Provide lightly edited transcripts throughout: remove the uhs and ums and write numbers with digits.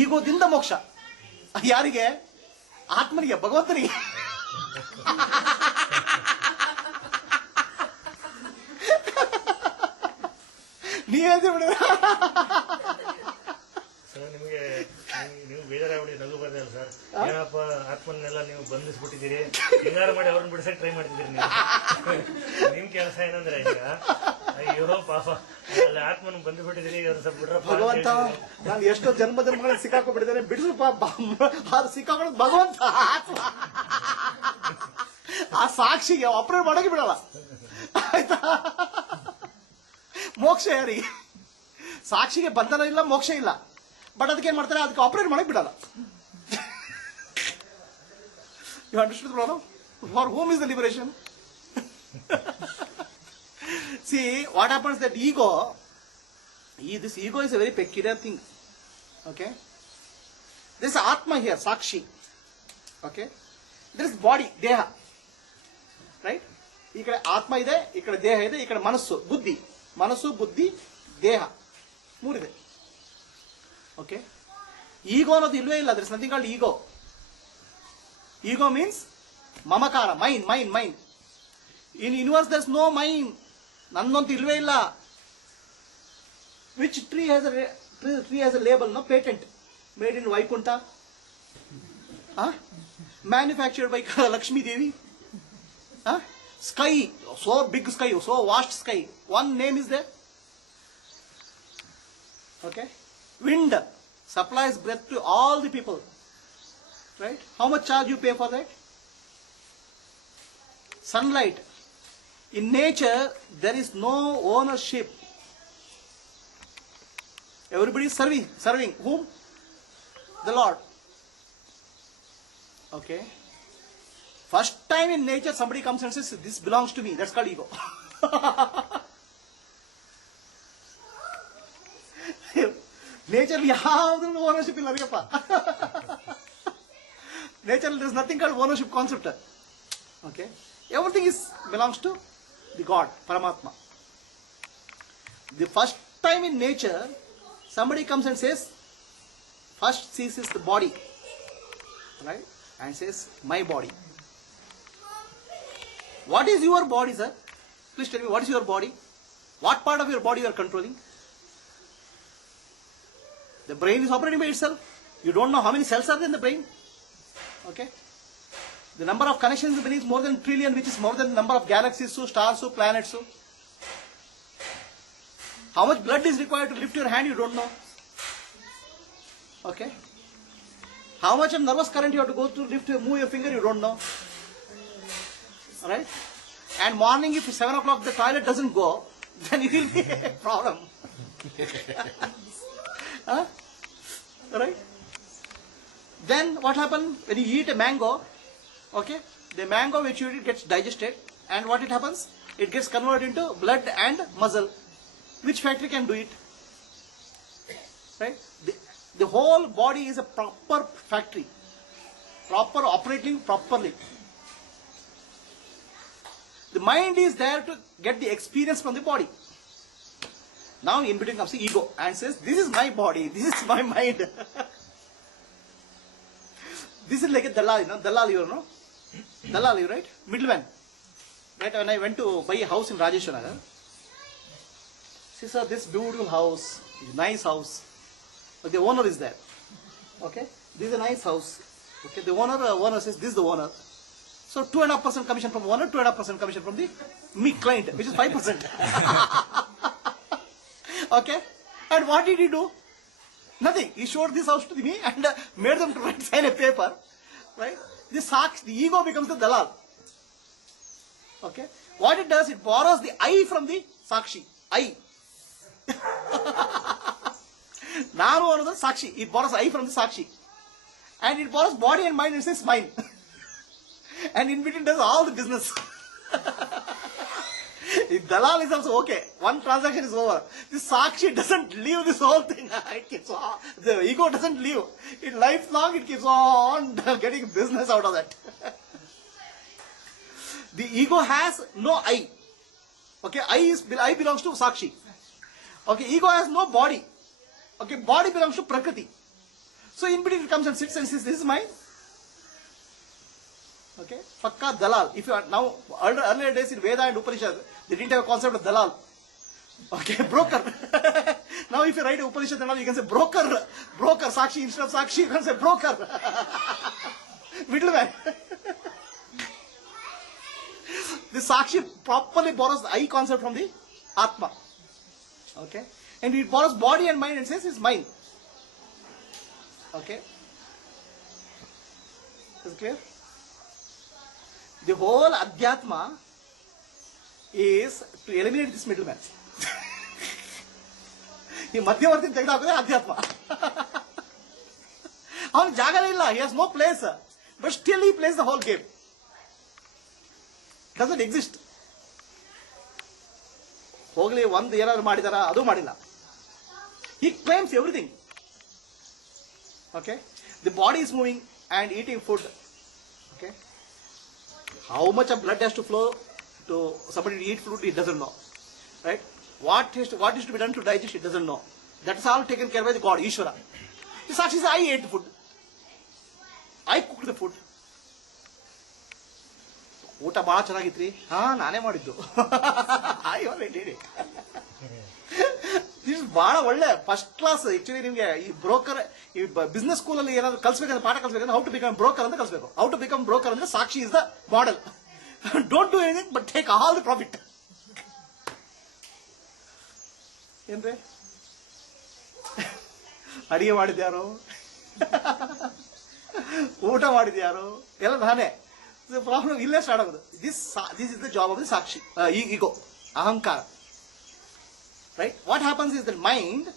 ಈಗೋದಿಂದ ಮೋಕ್ಷ. ಯಾರಿಗೆ? ಆತ್ಮನಿಗೆ, ಭಗವಂತನಿಗೆ. ನೀವೇ ಬಿಡ ಸರ್. ನಿಮಗೆ ನೀವು ಬೇಜಾರಾಗ್ಬಿಡಿ, ನಗು ಬರ್ದಲ್ಲ ಸರ್. ಏನಪ್ಪ ಆತ್ಮನ್ನೆಲ್ಲ ನೀವು ಬಂಧಿಸ್ಬಿಟ್ಟಿದ್ದೀರಿ, ಹೆಂಗಾರು ಮಾಡಿ ಅವ್ರನ್ನ ಬಿಡಿಸಕ್ಕೆ ಟ್ರೈ ಮಾಡ್ತಿದ್ದೀರಿ ನೀವು. ನಿಮ್ ಕೆಲಸ ಏನಂದ್ರೆ ಈಗ ಅಯ್ಯೋ ಪಾಪ ಅಲ್ಲಿ ಆತ್ಮನ ಬಂದ್ಬಿಟ್ಟಿದ್ದೀರಿ, ಅದು ಸ್ವಲ್ಪ ಬಿಡ್ರಪ್ಪ. ಭಗವಂತ ನಾನು ಎಷ್ಟೋ ಜನ್ಮಗಳಲ್ಲಿ ಸಿಕ್ಕಾಕೊಂಡ್ಬಿಟ್ಟಿದ್ದೇನೆ, ಬಿಡಿಸು ಪಾಪ. ಅದು ಸಿಕ್ಕಾಕೊಳ್ಳೋದು ಭಗವಂತ, ಆತ್ಮ. ಆ ಸಾಕ್ಷಿಗೆ ಆಪರೇಟ್ ಮಾಡಕ್ಕೆ ಬಿಡಲ್ಲ, ಆಯ್ತಾ? ಮೋಕ್ಷ ಯಾರಿಗೆ? ಸಾಕ್ಷಿಗೆ ಬಂಧನ ಇಲ್ಲ, ಮೋಕ್ಷ ಇಲ್ಲ. ಬಟ್ ಅದಕ್ಕೆ ಏನ್ ಮಾಡ್ತಾರೆ? ಅದಕ್ಕೆ ಆಪರೇಟ್ ಮಾಡಕ್ ಬಿಡಲ್ಲ. You understood problem? For whom is the liberation? See, what happens that this ego is a very peculiar thing. Okay? There is Atma here, Sakshi. Okay? There is body, Deha. Right? ಈ ಕಡೆ ಆತ್ಮ ಇದೆ, ಈ ಕಡೆ ದೇಹ ಇದೆ, ಈ ಕಡೆ ಮನಸ್ಸು, ಬುದ್ಧಿ. ಮನಸ್ಸು, ಬುದ್ಧಿ, ದೇಹ ಮೂರಿದೆ. ಓಕೆ? ಈಗೋ ಅನ್ನೋದು ಇಲ್ವೇ ಇಲ್ಲ. There is nothing called ego. Ego means ಮಮಕಾರ, mind, mind, mind. In universe there is no mind. ನನ್ನಂತೂ ಇಲ್ವೇ ಇಲ್ಲ. Which tree has a label, no patent, made in Vaikuntha, manufactured by Lakshmi Devi. Sky, so big sky, so vast sky. One name is there. Okay? Wind supplies breath to all the people. Right? How much charge you pay for that? Sunlight. In nature, there is no ownership. Everybody is serving. Whom? The Lord. Okay? First time in nature somebody comes and says, this belongs to me. That's called ego. Nature ಯಾವುದನ್ನು ownership ಇಲ್ಲ ಅದಕ್ಕೆಪ್ಪ. Nature there is nothing called ownership concept. Okay? Everything belongs to the God, Paramatma. The first time in nature somebody comes and says, first sees the body. Right? And says, my body. What is your body, sir? Please tell me, what is your body? What part of your body you are controlling? The brain is operating by itself. You don't know how many cells are there in the brain. Okay? The number of connections in the brain is more than a trillion, which is more than the number of galaxies, stars, planets. How much blood is required to lift your hand, you don't know. Okay? How much of nervous current you have to go to move your finger, you don't know. Alright? And morning, if 7 o'clock the toilet doesn't go, then it will be a problem. Alright? Then what happens when you eat a mango? Okay? The mango which you eat gets digested, and what it happens? It gets converted into blood and muscle. Which factory can do it? Right? The whole body is a proper factory. Proper operating properly. The mind is there to get the experience from the body. Now in between comes the ego and says, this is my body, this is my mind. This is like a dalal, Dalal, you know? Dalal, you right? Middleman. Right, when I went to buy a house in Rajeshwara, she said, this beautiful house, nice house. But the owner is there. Okay? This is a nice house. Okay? The owner says, this is the owner. So 2.5% commission from owner, 2.5% commission from the client, which is 5%. Okay? And what did he do? Nothing. He showed this house to me and made them to sign a paper. Right? The ego becomes the dalal. Okay? What it does, it borrows the I from the Sakshi. I. Nanu another Sakshi. It borrows I from the Sakshi. And it borrows body and mind and says mine. And in between does all the business. If Dalal is also okay, one transaction is over. This Sakshi doesn't leave this whole thing. It keeps on, the ego doesn't leave. In lifelong it keeps on getting business out of that. The ego has no I. Okay, I belongs to Sakshi. Okay, ego has no body. Okay, body belongs to Prakriti. So in between it comes and sits and says, this is mine. Okay, Pakka Dalal. If you are now, earlier days in Veda and Upanishad, they didn't have a concept of Dalal. Okay, broker. Now if you write Upanishad and all, you can say broker, Sakshi instead of Sakshi, you can say broker. Middleman. The Sakshi properly borrows the I concept from the Atma. Okay, and it borrows body and mind and says it's mine. Okay, is it clear? The whole Adhyatma is to eliminate this middleman. ಈ ಮಧ್ಯವರ್ತಿನ ತೆಗೆದುಹಾಕೋದೇ ಅಧ್ಯಾತ್ಮ. ಅವನಿಗೆ ಜಾಗನೇ ಇಲ್ಲ, he has no place, but still he plays the whole game. Doesn't exist. ಹೋಗ್ಲಿ ಒಂದು ಏನಾದ್ರು ಮಾಡಿದಾರ, ಅದು ಮಾಡಿಲ್ಲ. He claims everything. Okay, the body is moving and eating food. Okay, how much of blood has to flow to somebody to eat food, he doesn't know. Right? What is to be done to digest, it doesn't know. That's all taken care by the God, Ishvara. The Sakshi says, I ate the food. I cooked the food. ಊಟ ಭಾಳ ಚೆನ್ನಾಗಿತ್ರಿ. ನಾನೇ ಮಾಡಿದ್ದು. I already did it. This is ಭಾಳ ಒಳ್ಳೆ first class. Actually ನಿಮಗೆ ಈ broker, ಈ business ಸ್ಕೂಲಲ್ಲಿ ಏನಾದ್ರು ಕಲಿಸ್ಬೇಕಂದ್ರೆ, ಪಾಠ ಕಲಿಸ್ಬೇಕಂದ್ರೆ ಹೌ ಟು ಬಿಕಮ್ ಬ್ರೋಕರ್ ಅಂತ ಕಲಿಸ್ಬೇಕು. ಹೌ ಟು ಬಿಕಮ್ ಬ್ರೋಕರ್ ಅಂದ್ರೆ sakshi is the model. Don't do anything but take all the profit. ಏನ್ರಿ ಅಡಿಗೆ ಮಾಡಿದ್ಯಾರು, ಊಟ ಮಾಡಿದ್ಯಾರು, ಎಲ್ಲ ನಾನೇ. ಪ್ರಾಬ್ಲಮ್ ಇಲ್ಲೇ ಸ್ಟಾರ್ಟ್ ಆಗೋದು. This is the job of the sakshi, ego, ahankara. Right? What happens is the mind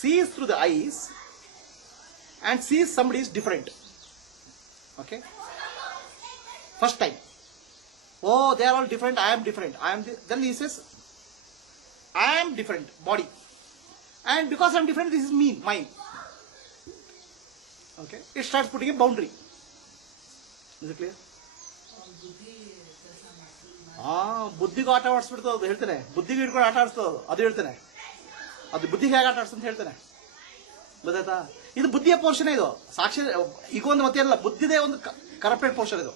sees through the eyes and sees somebody is different. Okay, first time, oh, they are all different, I am different, then he says I am different body, and because I am different, this is me, mine. Okay, it starts putting a boundary. Is it clear? ಬುದ್ಧಿಗೂ ಆಟ ಆಡಿಸ್ಬಿಡ್ತದೆ ಅದು, ಹೇಳ್ತೇನೆ. ಬುದ್ಧಿಗೆ ಹಿಡ್ಕೊಂಡು ಆಟ ಆಡಿಸ್ತದೆ ಅದು ಹೇಳ್ತೇನೆ. ಅದು ಬುದ್ಧಿಗೆ ಹೇಗೆ ಆಟ ಆಡಿಸ್ತಂತ ಹೇಳ್ತೇನೆ. ಗೊತ್ತಾಯ್ತಾ? ಇದು ಬುದ್ಧಿಯ ಪೋರ್ಷನ್. ಇದು ಸಾಕ್ಷಿ ಈಗ ಒಂದು ಮತ್ತೆ ಅಲ್ಲ, ಬುದ್ಧಿದೇ ಒಂದು ಕರಪ್ಟೆಡ್ ಪೋರ್ಷನ್ ಇದು.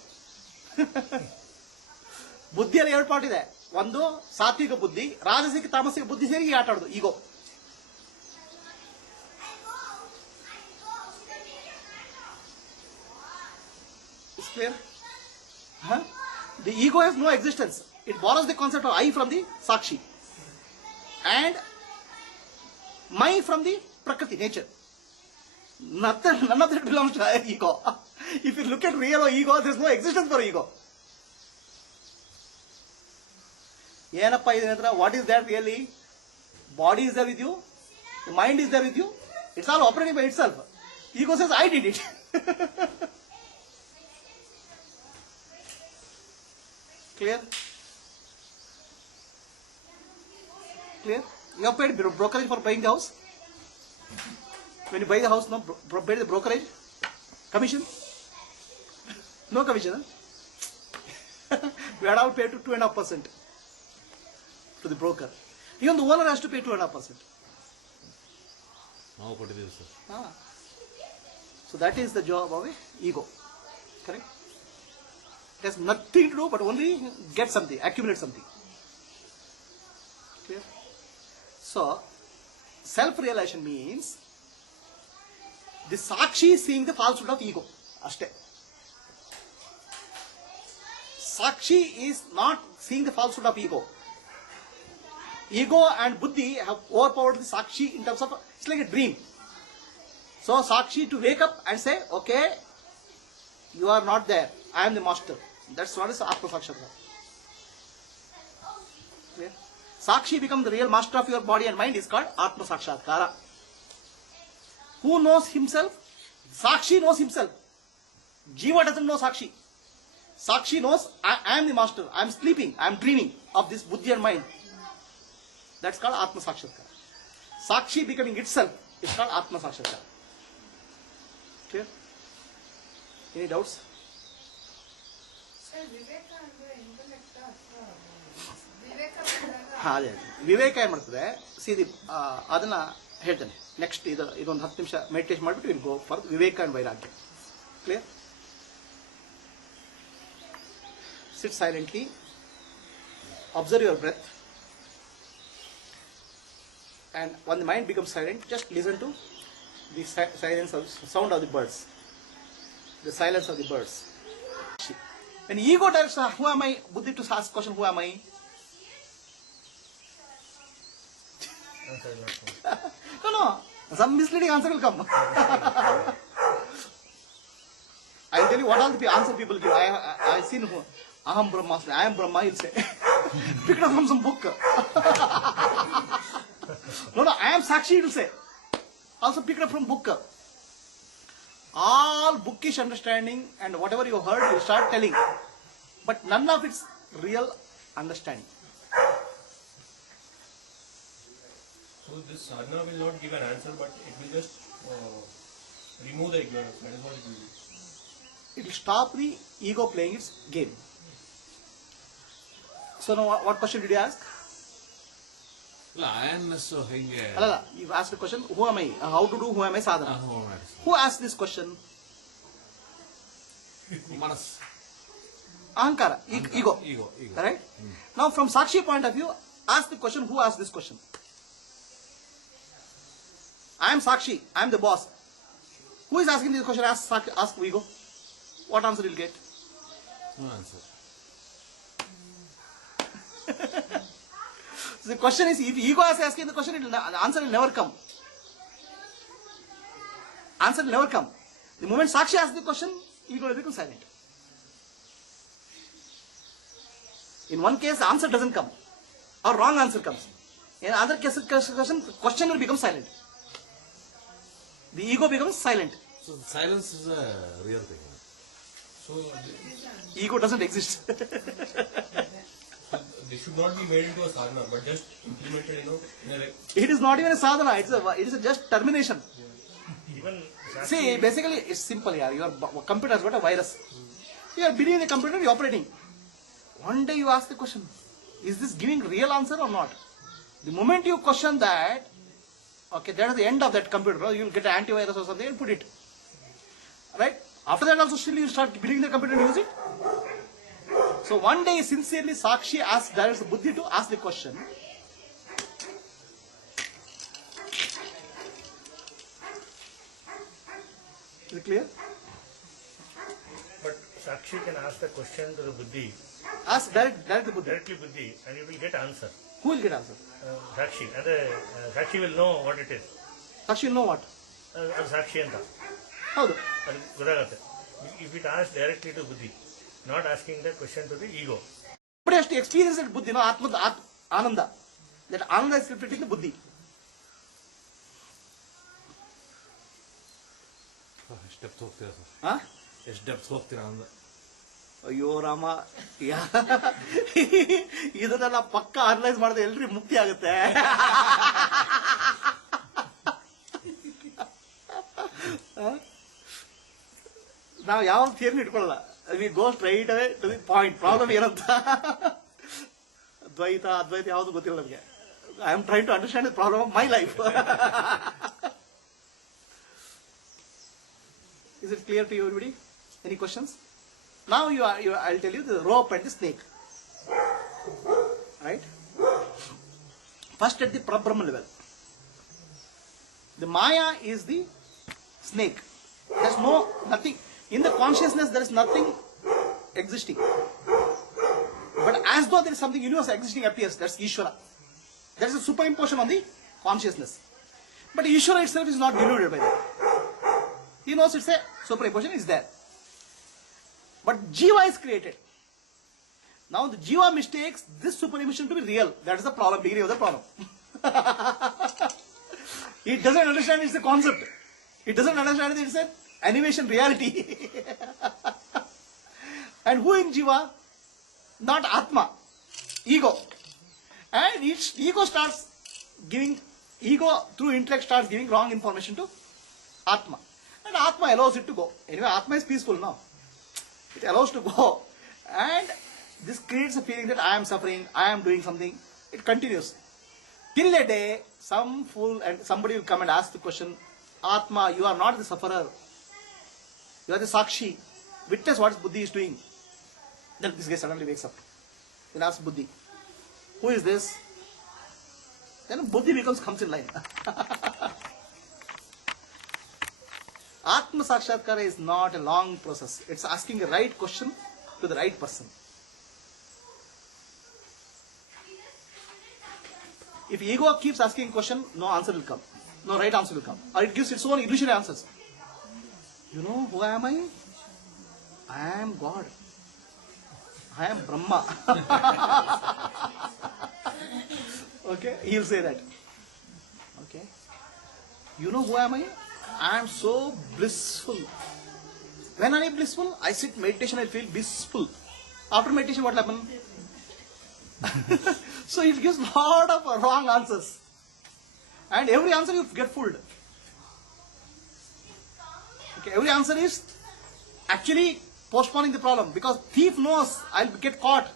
ಬುದ್ಧಿಯಲ್ಲಿ 2 ಪಾರ್ಟ್ ಇದೆ. ಒಂದು ಸಾತ್ವಿಕ ಬುದ್ಧಿ, ರಾಜಸಿಕ ತಾಮಸಿಕ ಬುದ್ಧಿ ಸೇರಿ ಆಟ ಆಡೋದು ಈಗೋ. Clear? The ego has no existence. It borrows the concept of I from the Sakshi and my from the Prakriti, nature. None of that belongs to ego. If you look at real ego, there is no existence for ego. Yenappa idenatra, what is that really? Body is there with you, the mind is there with you, it's all operating by itself. Ego says, I did it. Clear? Clear? You have paid brokerage for buying the house? When you buy the house, no, pay the brokerage? Commission? No commission, huh? We are now paid to 2.5% to the broker. Even the owner has to pay 2.5%. Now, what is this, sir? So that is the job of ego. Correct? It has nothing to do but only get something, accumulate something. Clear? So, self-realization means the Sakshi is seeing the falsehood of ego. Ashte. Sakshi is not seeing the falsehood of ego. Ego and Buddhi have overpowered the Sakshi in terms of, it's like a dream. So, Sakshi to wake up and say, okay, you are not there, I am the master. That's what is Atma Sakshatra. Clear? Sakshi becomes the real master of your body and mind is called Atma Sakshatkara. Who knows himself? Sakshi knows himself. Jiva doesn't know Sakshi. Sakshi knows, I am the master, I am sleeping, I am dreaming of this buddhi and mind. That's called Atma Sakshatkara. Sakshi becoming itself is called Atma Sakshatkara. Clear? Any doubts? ಅದೇ ವಿವೇಕ ಏನು ಮಾಡ್ತದೆ, ಸೀದಿ ಅದನ್ನ ಹೇಳ್ತೇನೆ. Next ಇದೊಂದು 10 ನಿಮಿಷ meditation ಮಾಡಿಬಿಟ್ಟು will go for ವಿವೇಕ and ವೈರಾಗ್ಯ. Clear? Sit silently, observe your breath, and when the mind becomes silent, just listen to the silence of sound of the birds, the silence of the birds. When ego directs, who am I? Buddhi to ask question, who am I? No, some misleading answer will come. I'll tell you what all the answer people give. I've seen who. Aham Brahmasmi, I am Brahma, he'll say. Pick it up from some book. No, I am Sakshi, he'll say. Also pick it up from book. All bookish understanding and whatever you heard, you start telling. But none of it's real understanding. So this sadhana will not give an answer, but it will just remove the ignorance. That is what it will do. It will stop the ego playing its game. So now what question did you ask? Awareness hinge. Alala, you've asked the question, who am I? How to do who am I sadhana? Who asked this question? Manas. Ahankara, ego. Ego. Right? Now from Sakshi point of view, ask the question, who asked this question? I am Sakshi, I am the boss. Who is asking this question? Ask ego. What answer you'll get? No answer. So the question is, if ego is asking the question, the answer will never come. Answer will never come. The moment Sakshi asks the question, ego will become silent. In one case, the answer doesn't come, or wrong answer comes. In other cases, question will become silent. The ego becomes silent. So silence is a real thing. So Ego doesn't exist. they should not be made into a sadhana, but just implemented, in a like. It is not even a sadhana. It is just termination. Even See, basically, it's simple. Yeah, your computer has got a virus. You are building the computer, you are operating. One day you ask the question, is this giving real answer or not? The moment you question that, okay, that is the end of that computer. You will get an antivirus or something and put it. Right? After that also still you start building the computer and use it. So one day sincerely Sakshi asks, there is a buddhi to ask the question. Is it clear? but Sakshi can ask the question to the buddhi, Ask direct the buddhi. directly buddhi, and you will get answer. Who will get answer? Sakshi, and Sakshi will know what it is. Sakshi will know what? ಅದು ಸಾಕ್ಷಿ ಅಂತ ಹೌದು. ಅದು ಗೊತ್ತಾಗತ್ತೆ. If it ask directly to buddhi, not asking the question to the ego. But has to experience that buddhi, no, atmad ananda. That ananda is reflected in the buddhi. ಎಷ್ಟು depth ಹೋಗ್ತೀರಾ sir? Huh? ಎಷ್ಟು depth ಹೋಗ್ತೀರಾ ಅಂದ. ಅಯ್ಯೋ ರಾಮ, ಇದನ್ನೆಲ್ಲ ಪಕ್ಕ analyse ಮಾಡಿದ್ರೆ ಎಲ್ರಿ ಮುಕ್ತಿ ಆಗುತ್ತೆ. ನಾವು ಯಾವ ಥಿಯರಿ ಇಟ್ಕೊಳ್ಳಲ್ಲ. We go straight away to the point. Problem ಏನಂತ ದ್ವೈತ ಅದ್ವೈತ ಯಾವುದು ಗೊತ್ತಿಲ್ಲ ನಮಗೆ. I am trying to understand the problem of my life. Is it clear to you, everybody? Any questions? Now I'll tell you the rope and the snake. Right? First at the Parabrahma level. The Maya is the snake. There's nothing. In the consciousness there is nothing existing. But as though there is something universal existing appears, that's Ishvara. There is a superimposition on the consciousness. But Ishvara itself is not deluded by that. He knows it's a superimposition is there. But Jiva is created. Now the Jiva mistakes this superimposition to be real. That is the problem, beginning of the problem. He doesn't understand it's a concept. He doesn't understand that it's an animation reality. And who in Jiva? Not Atma. Ego. And each ego starts giving, ego through intellect starts giving wrong information to Atma. And Atma allows it to go. Anyway, Atma is peaceful now. It allows to go. And this creates a feeling that I am suffering, I am doing something. It continues. Till a day, some fool and somebody will come and ask the question, Atma, you are not the sufferer. You are the Sakshi. Witness what Buddhi is doing. Then this guy suddenly wakes up. Then asks Buddhi, who is this? Then Buddhi comes in line. Atma Sakshatkara is not a long process. It's asking a right question to the right person. If ego keeps asking a question, no answer will come. No right answer will come. Or it gives its own illusionary answers. You know who am I? I am God. I am Brahma. Okay, he'll say that. Okay. You know who am I? I am so blissful. When are you blissful? I sit meditation, I feel blissful. After meditation, what happens? So it gives lot of wrong answers. And every answer you get fooled. Okay, every answer is actually postponing the problem, because thief knows I'll get caught.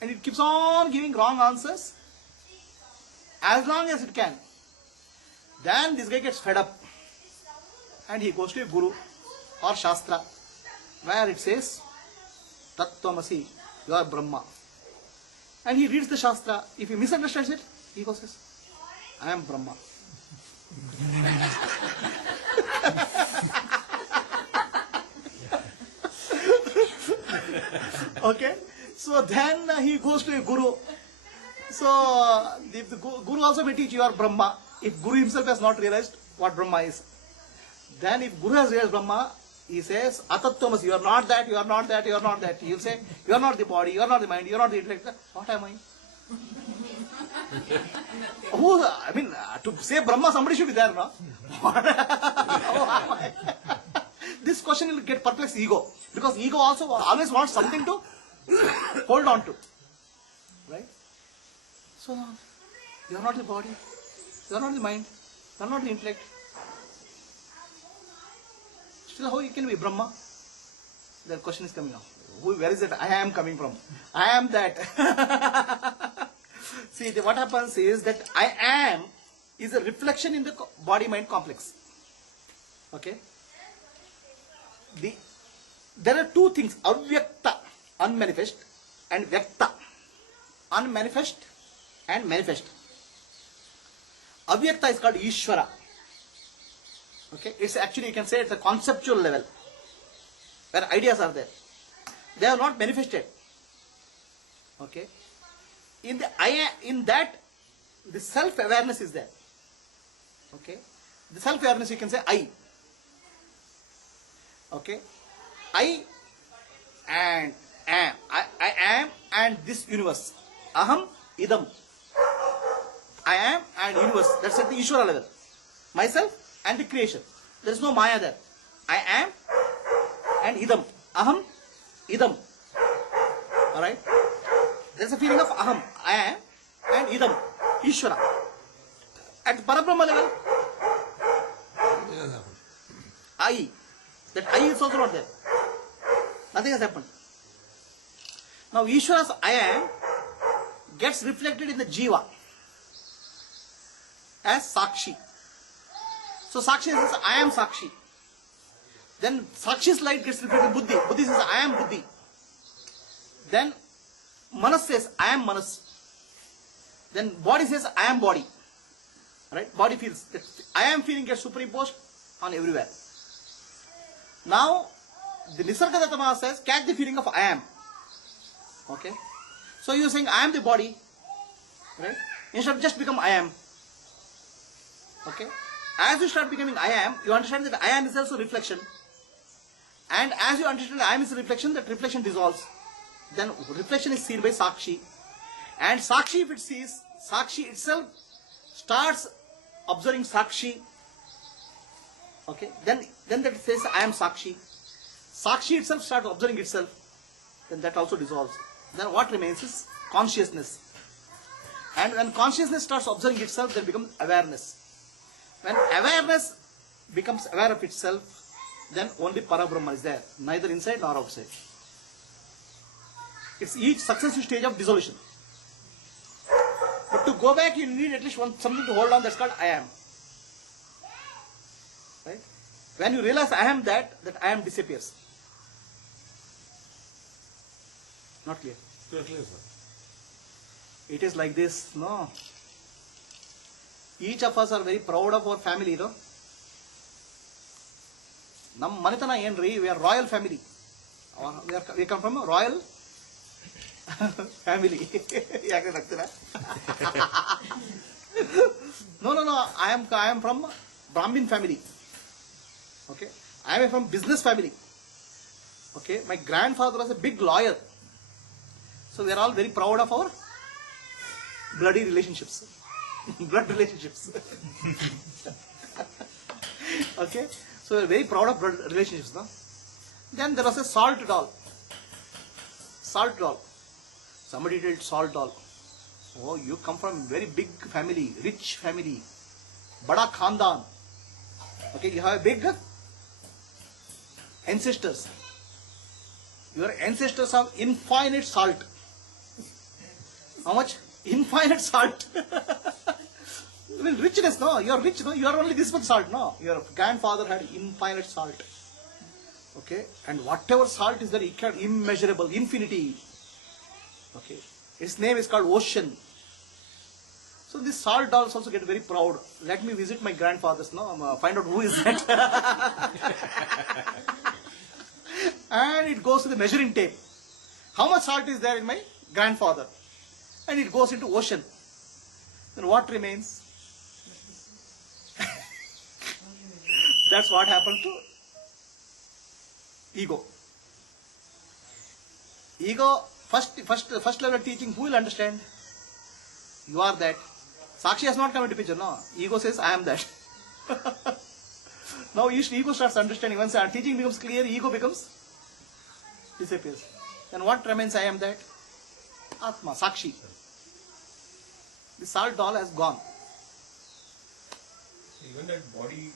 And it keeps on giving wrong answers as long as it can. Then this guy gets fed up and he goes to a guru or Shastra where it says Tattvamasi, you are Brahma. And he reads the Shastra. If he misunderstands it, he goes, says, I am Brahma. Okay, so then he goes to a guru. So if the guru also may teach you are Brahma, if guru himself has not realized what Brahma is, then if guru has realized Brahma, he says, Atattvamasi, you are not that, you are not that, you are not that. He'll say, you are not the body, you are not the mind, you are not the intellect. What am I? Who? I mean, to say Brahma, somebody should be there, no? This question will get perplexed ego, because ego also always wants something to hold on to, right? So you are not the body, you are not the mind, you are not the intellect. Still, how you can be Brahma? That question is coming now. Where is that I am coming from? I am that. See, what happens is that I am is a reflection in the body-mind complex. Okay? There are two things, avyakta, unmanifest, and vyakta, unmanifest and manifest. Avyakta is called Ishvara. Okay? It's actually, you can say it's a conceptual level, where ideas are there. They are not manifested. Okay? In that, the self-awareness is there. Okay? The self-awareness, you can say I. Okay? I and am. I am and this universe. Aham, idam. I am and universe. That's at the Ishvara level. Myself and the creation. There is no Maya there. I am and idam. Aham, idam. Alright? There is a feeling of aham, I am, and idam, Ishvara. At Parabrahma level, I. That I is also not there. Nothing has happened. Now Ishvara's I am gets reflected in the Jiva as Sakshi. So Sakshi says, I am Sakshi. Then Sakshi's light gets reflected in Buddhi. Buddhi says, I am Buddhi. Then Manas says, I am Manas. Then body says, I am body. Right? Body feels that I am feeling gets superimposed on everywhere. Now, the Nisargadattama says, catch the feeling of I am. Okay? So you are saying, I am the body. Right? Instead of just become I am. Okay? As you start becoming I am, you understand that I am is also reflection. And as you understand I am is a reflection, that reflection dissolves. Then reflection is seen by Sakshi. And Sakshi, if it sees, Sakshi itself starts observing Sakshi. Okay? Then that says, I am Sakshi. Sakshi itself starts observing itself. Then that also dissolves. Then what remains is consciousness. And when consciousness starts observing itself, then becomes awareness. When awareness becomes aware of itself, then only Parabrahma is there. Neither inside nor outside. It's each successive stage of dissolution. But to go back, you need at least something to hold on. That's called I am. Right? When you realize I am that I am disappears. Not clear. Clear, sir. It is like this, no? Each of us are very proud of our family, no? Nam manitana enri, we are royal family. We come from a royal family. Yake nagtira? No. I am from Brahmin family. Okay. I am from business family. Okay. My grandfather was a big lawyer. So we are all very proud of our bloody relationships. Blood relationships. Okay. So we are very proud of blood relationships. No? Then there was a salt doll. Salt doll. Somebody did salt doll. Oh, you come from a very big family, rich family. Bada Khandan. Okay, you have a big ancestors. Your ancestors have infinite salt. How much? Infinite salt. Well, richness, no? You are rich, no? You are only this much salt, no? Your grandfather had infinite salt. Okay? And whatever salt is there, it can immeasurable, infinity. Okay? Its name is called ocean. So these salt dolls also get very proud. Let me visit my grandfather's, no? Find out who is that. And it goes to the measuring tape. How much salt is there in my grandfather? And it goes into ocean. Then what remains? That's what happened to ego. Ego, first level of teaching, who will understand? You are that. Sakshi has not come into picture, no. Ego says, I am that. Now ego starts understanding. Once our teaching becomes clear, ego becomes disappears. Then what remains? I am that. Atma, Sakshi. The salt doll has gone. Even that body,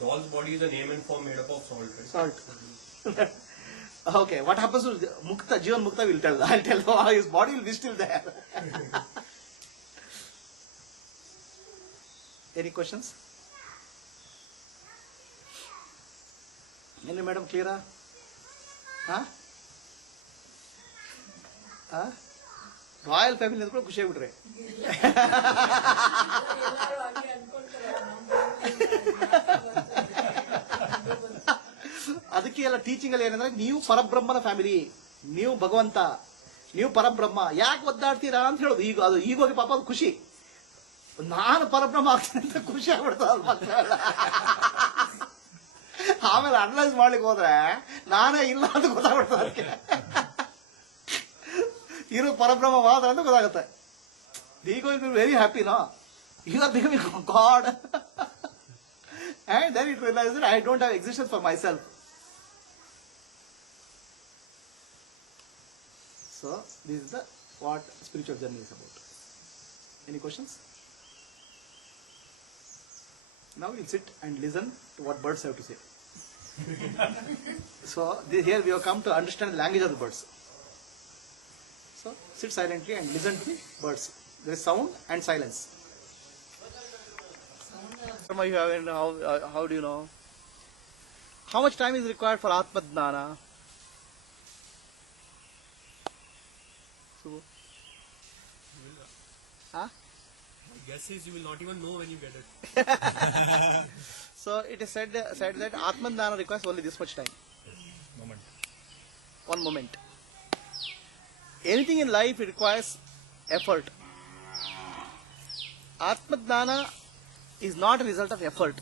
doll's body is a name and form made up of salt, right? Salt. Okay, what happens to Mukta? Jivan Mukta will tell. I'll tell how his body will be still there. Any questions? Any madam clear? Huh? Huh? Royal family ಅಂದ್ಕೊಂಡು ಖುಷಿ ಆಗ್ಬಿಟ್ರೆ ಅದಕ್ಕೆ ಎಲ್ಲ teaching ಅಲ್ಲಿ ಏನಂದ್ರೆ ನೀವು ಪರಬ್ರಹ್ಮನ family, ನೀವು ಭಗವಂತ, ನೀವು ಪರಬ್ರಹ್ಮ, ಯಾಕೆ ಒದ್ದಾಡ್ತೀರಾ ಅಂತ ಹೇಳೋದು. ಈಗ ಅದು ಈಗೋಗಿ ಪಾಪ ಅದು ಖುಷಿ, ನಾನು ಪರಬ್ರಹ್ಮ ಆಗ್ತೀನಿ ಅಂತ ಖುಷಿ ಆಗ್ಬಿಡ್ತದ ಮಕ್ಕಳ. ಆಮೇಲೆ ಅನಲೈಸ್ ಮಾಡ್ಲಿಕ್ಕೆ ಹೋದ್ರೆ ನಾನೇ ಇಲ್ಲ ಅಂತ ಗೊತ್ತಾಗ್ಬಿಡ್ತದೆ. ಅದಕ್ಕೆ ಇರೋ ಪರಬ್ರಹ್ಮ ಮಾತ್ರ ಅಂತ ಗೊತ್ತಾಗುತ್ತೆ. ಈಗೋ you very happy, no? You are becoming God. And then it realizes that I don't have existence for myself. So this is what spiritual journey is about. Any questions? Now we'll sit and listen to what birds have to say. So here we have come to understand the language of the birds. So sit silently and listen to the birds. There is sound and silence. You have, how do you know? How much time is required for Atma Dhnana? Huh? My guess is you will not even know when you get it. So it is said that Atma Dhnana requires only this much time. Moment. One moment. Anything in life, it requires effort. Atma Dhnana is not a result of effort.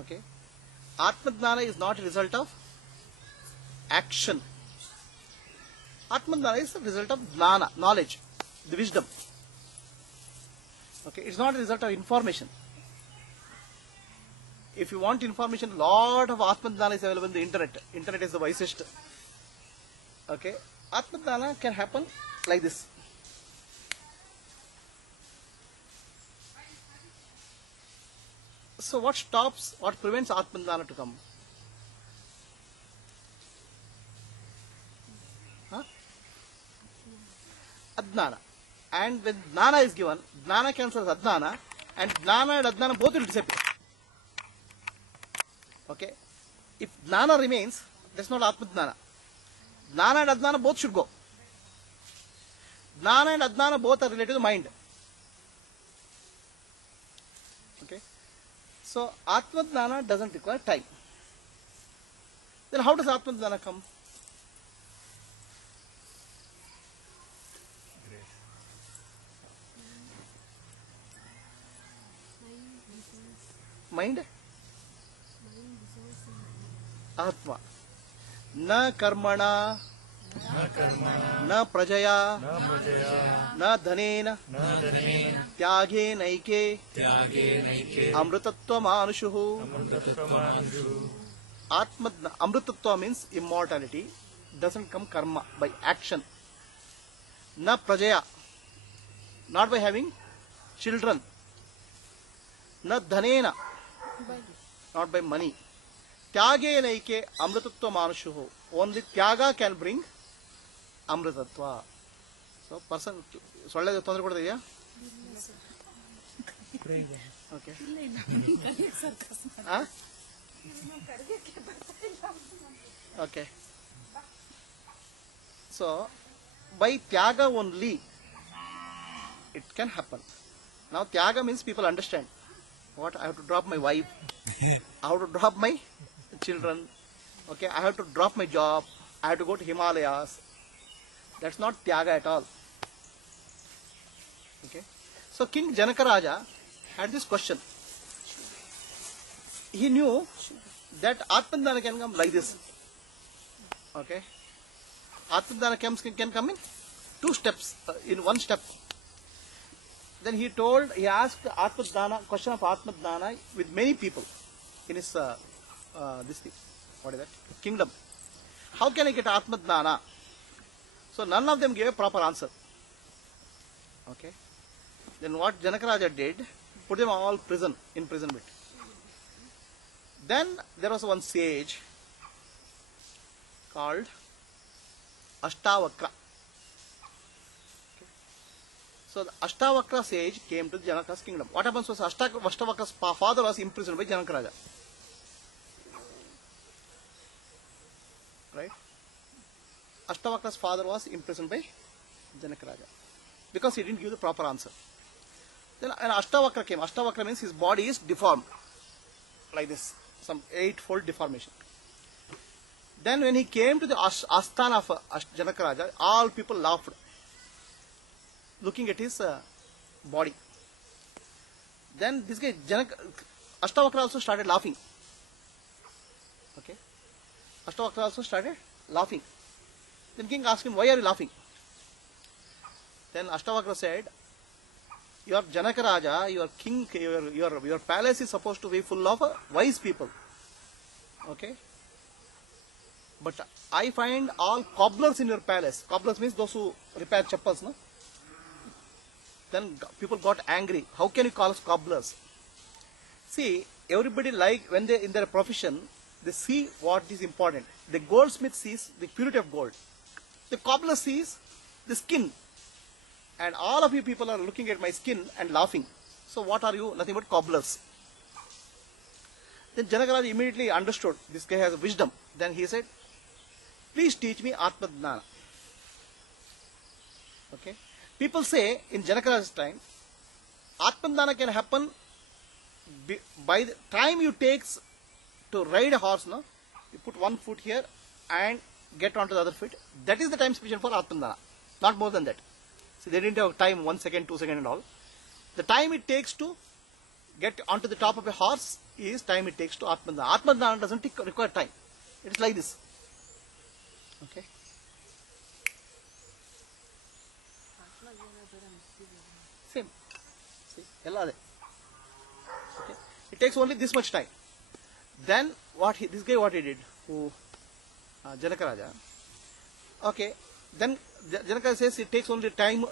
Okay? Atma Dhnana is not a result of action. Atma Dhnana is the result of Dhnana, knowledge, the wisdom. Okay? It's not a result of information. If you want information, lot of Atma Dhnana is available in the internet. Internet is the wisest. Okay? Atma Dhnana can happen like this. So what prevents Atma Dhnana to come? Huh? Adnana. And when Jnana is given, Jnana cancels Ajnana, and Jnana and Ajnana both will disappear. Okay? If Jnana remains, that's not Atma Jnana. Jnana and Ajnana both should go. Jnana and Ajnana both are related to mind. Okay? So, Atma Jnana doesn't require time. Then how does Atma Jnana come? Mind? Atma. Na karmana, na prajaya, na dhanena, tyage naike, amrutatva manushuhu. Atma, amrutatva means immortality. Doesn't come karma by action. Na prajaya, not by having children. Na dhanena, not by money. Tyage naike amrutatva manushuhu. Only tyaga can bring amrutatva. So, person, solle ತೊಂದರೆ ಕೊಡ್ತಿದ್ಯಾ? Okay. Huh? Okay. So, by tyaga only, it can happen. Now, tyaga means people understand. What? I have to drop my wife. I have to drop my children. Okay, I have to drop my job. I have to go to Himalayas. That's not tyaga at all. Okay. So King Janaka Raja had this question. He knew that Atmadana can come like this. Okay. Atmadana can come in two steps, in one step. Then he asked Atmadana, question of Atmadana with many people in his this thing, what is that? Kingdom. How can I get Atmadana? So none of them gave a proper answer. Okay. Then what Janaka Raja did, put them all in imprisonment. Then there was one sage called Ashtavakra. So the Ashtavakra sage came to Janaka's kingdom. What happens was Ashtavakra's father was imprisoned by Janaka Raja. Right? Ashtavakra's father was imprisoned by Janaka Raja because he didn't give the proper answer. Then an Ashtavakra came. Ashtavakra means his body is deformed like this, some 8-fold deformation. Then when he came to the Asthana of Janaka Raja, all people laughed, looking at his body. Then this guy, Ashtavakra also started laughing. Okay. Ashtavakra also started laughing. Then king asked him, why are you laughing? Then Ashtavakra said, your Janaka Raja, your king, your palace is supposed to be full of wise people. Okay. But I find all cobblers in your palace. Cobblers means those who repair chappals, no? Then people got angry. How can you call us cobblers? See, everybody when they in their profession, they see what is important. The goldsmith sees the purity of gold. The cobbler sees the skin. And all of you people are looking at my skin and laughing. So what are you? Nothing but cobblers. Then Janaka Raja immediately understood this guy has wisdom. Then he said, please teach me Atmadana. Okay. People say in Janaka Raja's time, Atmadana can happen by the time you takes to ride a horse, no? You put one foot here and get onto the other foot. That is the time sufficient for Atmadana. Not more than that. See, they didn't have time, 1 second, 2 seconds and all. The time it takes to get onto the top of a horse is time it takes to Atmadana. Atmadana doesn't require time. It is like this. Okay. Same. See, okay. It takes only this much time. Then this guy what he did, Janaka Raja. Okay. Then Janaka says it takes only time.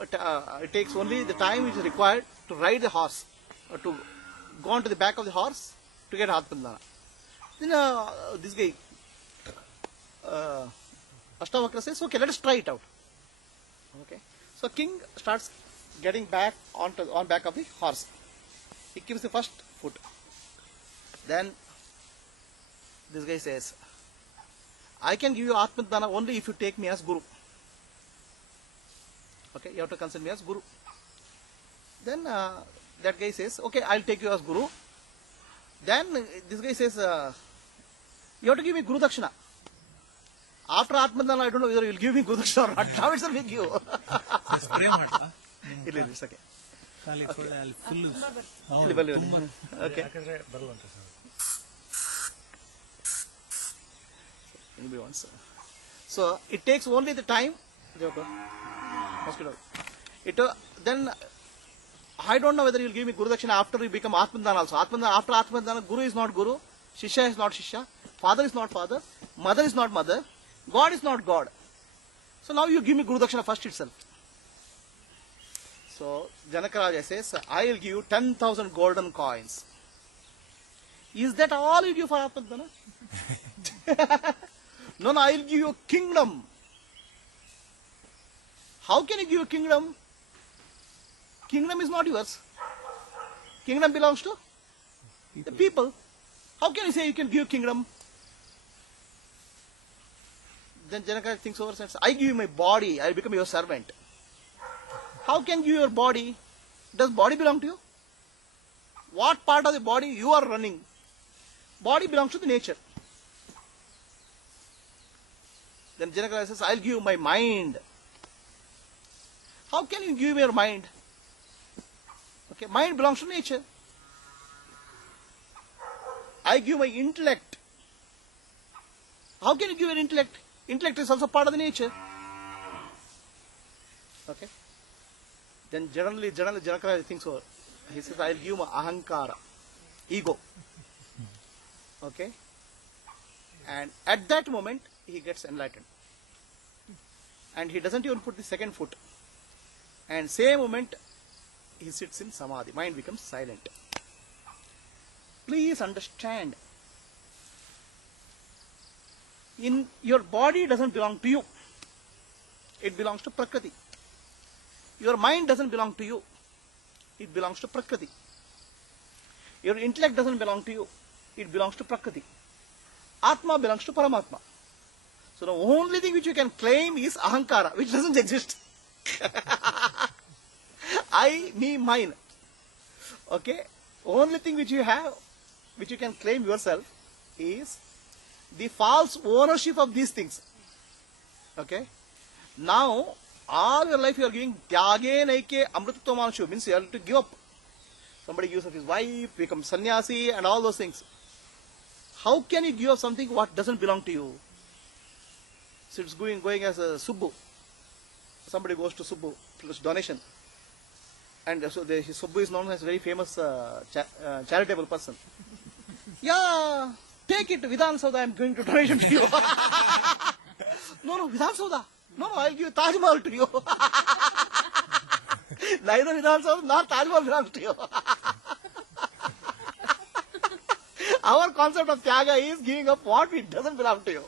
It takes only the time which is required to ride the horse, or to go onto the back of the horse to get Atmadana. Then this guy, Ashtavakra says, okay, let us try it out. Okay. So king starts getting back on back of the horse. He gives the first foot. Then this guy says, I can give you Atmadana only if you take me as Guru. Okay, you have to consider me as Guru. Then that guy says, okay, I'll take you as Guru. Then this guy says, you have to give me Guru Dakshina. After Atmadana, I don't know whether you'll give me Guru Dakshina or not. Now it's a big you. It's okay. Okay. ಯಾಕಂದ್ರೆ ಬರಲ್ವಂತ sir. Anybody wants? So it takes only the time. Mosquito. Then I don't know whether you'll give me Guru Dakshina after you become Atmadana also. After Atmadana, Guru is not Guru, Shishya is not Shishya, Father is not Father, Mother is not Mother, God is not God. So now you give me Guru Dakshina first itself. So Janakaraja says, I will give you 10,000 golden coins. Is that all you give for Atmadana? No, I will give you a kingdom. How can you give a kingdom? Kingdom is not yours. Kingdom belongs to the people. How can you say you can give kingdom? Then Janaka thinks over and says, I give you my body, I will become your servant. How can you give your body? Does body belong to you? What part of the body you are running? Body belongs to the nature. Then Janaka says, I'll give you my mind. How can you give your mind? Okay, mind belongs to nature. I give my intellect. How can you give your intellect? Intellect is also part of the nature. Okay. Then generally Janaka thinks so. He says, I'll give my ahankara, ego. Okay. And at that moment, he gets enlightened. And he doesn't even put the second foot. And same moment, he sits in samadhi. Mind becomes silent. Please understand. Your body doesn't belong to you. It belongs to Prakriti. Your mind doesn't belong to you. It belongs to Prakriti. Your intellect doesn't belong to you. It belongs to Prakriti. Atma belongs to Paramatma. So the only thing which you can claim is ahankara, which doesn't exist. I, me, mine. Okay? Only thing which you have, which you can claim yourself, is the false ownership of these things. Okay? Now, all your life you are giving tyage naike amrutva manashu, means you have to give up. Somebody gives up his wife, becomes sannyasi, and all those things. How can you give up something what doesn't belong to you? So it's going as a subbu. Somebody goes to subbu plus donation, and so his subbu is known as a very famous charitable person. Yeah, take it, Vidhan Sauda, I'm going to donation to you. No, Vidhan Sauda. No, I'll give Taj Mahal to you. Neither Vidhan Sauda nor Taj Mahal belongs to you. Our concept of Tyaga is giving up what it doesn't belong to you.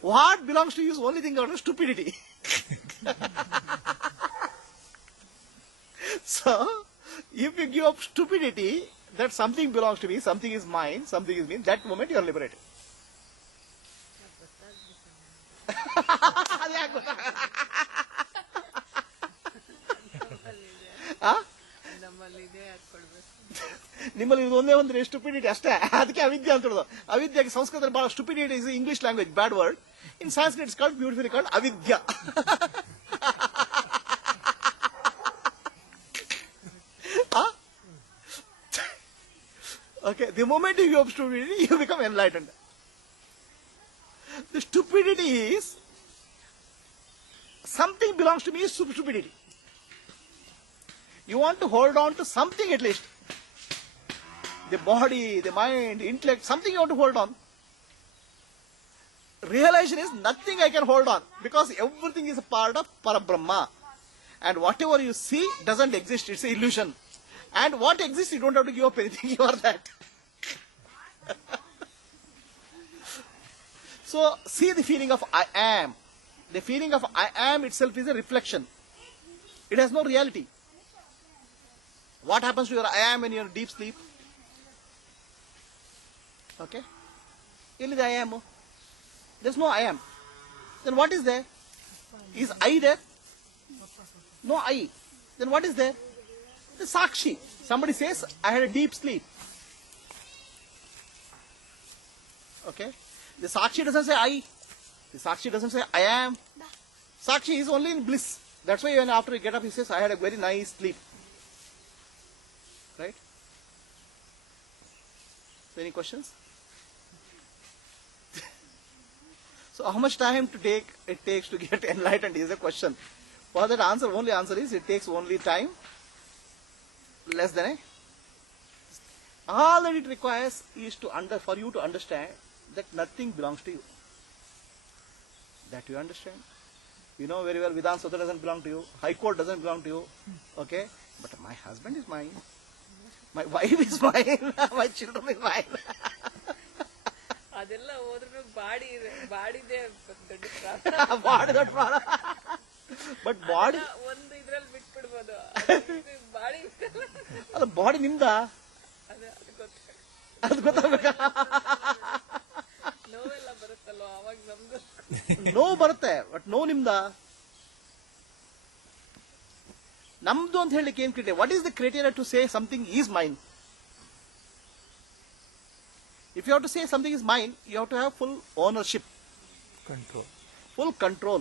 What belongs to you is only thing called stupidity. So, if you give up stupidity, that something belongs to me, something is mine, something is me, that moment you are liberated. ನಿಮ್ಮಲ್ಲಿ ಇದು ಒಂದೇ ಒಂದು stupidity ಅಷ್ಟೇ, ಅದಕ್ಕೆ ಅವಿದ್ಯೆ ಅಂತ ಹೇಳೋದು. ಅವಿದ್ಯೆಗೆ ಸಂಸ್ಕೃತದಲ್ಲಿ ಬಹಳ stupidity is English language, bad word. In Sanskrit it's called beautifully called ಅವಿದ್ಯ. Okay, the moment you give up stupidity, you become enlightened. The stupidity is something belongs to me is stupidity. You want to hold on to something at least. The body, the mind, the intellect, something you want to hold on. Realization is nothing I can hold on, because everything is a part of Parabrahma. And whatever you see doesn't exist, it's an illusion. And what exists, you don't have to give up anything, you are that. So, see the feeling of I am. The feeling of I am itself is a reflection. It has no reality. What happens to your I am when you're in deep sleep? Okay? Illi I am. There's no I am. Then what is there? Is I there? No I. Then what is there? The Sakshi. Somebody says, I had a deep sleep. Okay? The Sakshi doesn't say I. The Sakshi doesn't say I am. Sakshi is only in bliss. That's why when after he get up, he says, I had a very nice sleep. Right? So any questions? So how much time it takes to get enlightened is a question. For that only answer is it takes only time less than all that it requires is for you to understand that nothing belongs to you. That you understand. You know very well Vidhan Sutra doesn't belong to you, High Court doesn't belong to you, okay? But my husband is mine, my wife is mine, my children is mine. ಅದೆಲ್ಲ ಹೋದ್ರೂ ಬಾಡಿದೆ ದೊಡ್ಡ Body that problem. But body, ಒಂದು ಇದ್ರಲ್ಲಿ ಬಿಟ್ಬಿಡ್ಬೋದು body ಅದು body ನಿಮ್ದ ಅದು ಗೊತ್ತಾಗಬೇಕಾ? ನೋವೆಲ್ಲ ಬರುತ್ತಲ್ವ ಅವಾಗ ನಮ್ದು ನೋವು ಬರುತ್ತೆ ಬಟ್ ನೋವು ನಿಮ್ದ ನಮ್ದು ಅಂತ ಹೇಳಲಿಕ್ಕೆ ಏನ್ criteria? What is the criteria to say something is mine? If you have to say something is mine, you have to have full ownership, control. full control.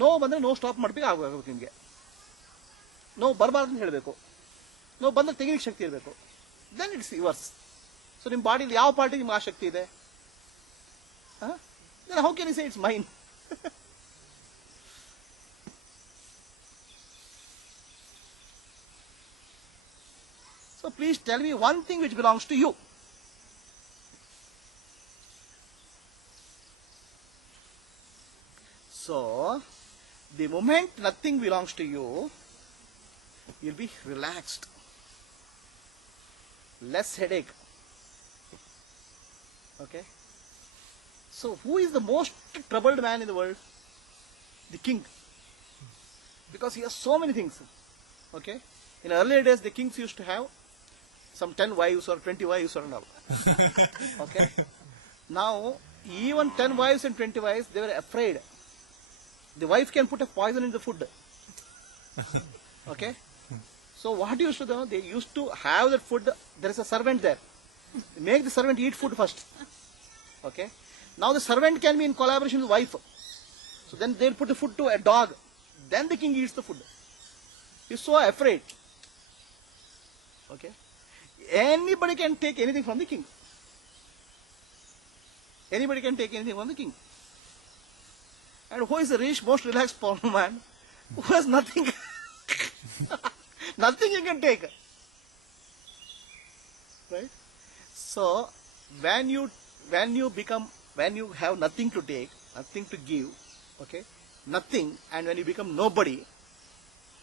ನೋವು ಬಂದ್ರೆ ನೋವು ಸ್ಟಾಪ್ ಮಾಡ್ಬೇಕು ಆಗಬೇಕು ನಿಮಗೆ. ನೋವು ಬರಬಾರ್ದು ಅಂತ ಹೇಳಬೇಕು. ನೋವು ಬಂದ್ರೆ ತೆಗಿಲಿಕ್ಕೆ ಶಕ್ತಿ ಇರಬೇಕು. Then it's yours. ಸೊ ನಿಮ್ಮ ಬಾಡಿಲಿ ಯಾವ ಪಾರ್ಟಿ ನಿಮ್ಗೆ ಆ ಶಕ್ತಿ ಇದೆ? Then how can you say it's mine? So please tell me one thing which belongs to you. So, the moment nothing belongs to you, you'll be relaxed. Less headache. Okay? So, who is the most troubled man in the world? The king. Because he has so many things. Okay? In earlier days, the kings used to have some 10 wives or 20 wives or all. Okay? Now, even 10 wives and 20 wives, they were afraid. The wife can put a poison in the food. Okay? So what used to do? They used to have that food. There is a servant there. They make the servant eat food first. Okay? Now the servant can be in collaboration with the wife. So then they'll put the food to a dog. Then the king eats the food. He's so afraid. Okay? Anybody can take anything from the king. Anybody can take anything from the king. And who is the rich, most relaxed poor man? Who has nothing? Nothing you can take. Right? So, when you have nothing to take, nothing to give, okay, nothing, and when you become nobody,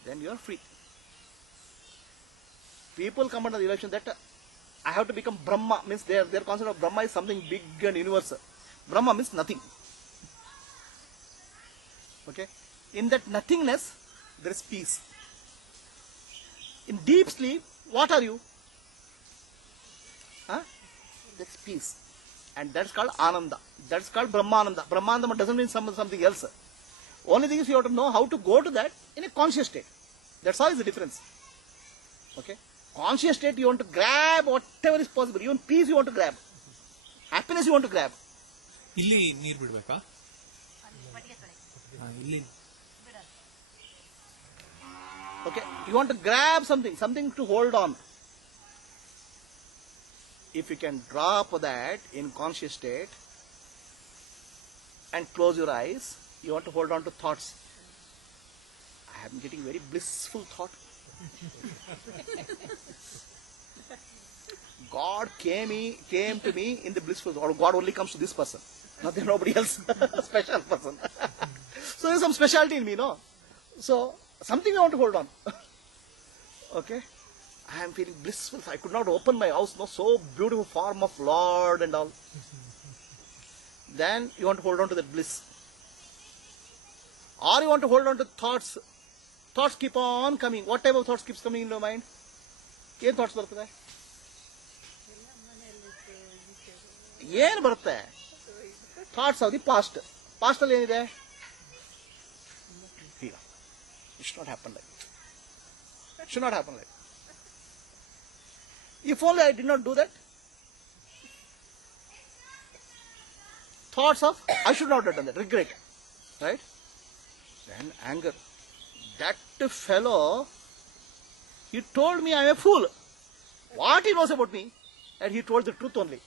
then you are free. People come under the illusion that I have to become Brahma, means their concept of Brahma is something big and universal. Brahma means nothing. Okay? In that nothingness, there is peace. In deep sleep, what are you? That's peace. And that's called Ananda. That's called Brahmananda. Brahmananda doesn't mean something else. Only thing is you have to know how to go to that in a conscious state. That's all is the difference. Okay? Conscious state, you want to grab whatever is possible. Even peace you want to grab. Happiness you want to grab. ಇಲ್ಲಿ ನೀರು ಬಿಡ್ಬೇಕಾ? ಇಲ್ಲಿ Okay, you want to grab something to hold on. If you can drop that in conscious state and close your eyes, you want to hold on to thoughts. I am getting very blissful thought. God came to me in the blissful thought. God only comes to this person, nothing, nobody else. Special person. So there's some specialty in me, no? So something I want to hold on. Okay? I am feeling blissful. I could not open my house, no, so beautiful form of Lord and all. Then you want to hold on to that bliss. Or you want to hold on to thoughts. Thoughts keep on coming. What type of thoughts keeps coming in your mind? ಏನ್ thoughts ಬರ್ತದೆ? ಏನ್ ಬರುತ್ತೆ? Thoughts of the past. Past ಅಲ್ಲಿ ಏನಿದೆ? ಈಗ it should not happen like, should not happen like. If only I did not do that, thoughts of I should not have done that, regret, right? Then anger. That fellow, he told me I am a fool. What he knows about me? And he told the truth only.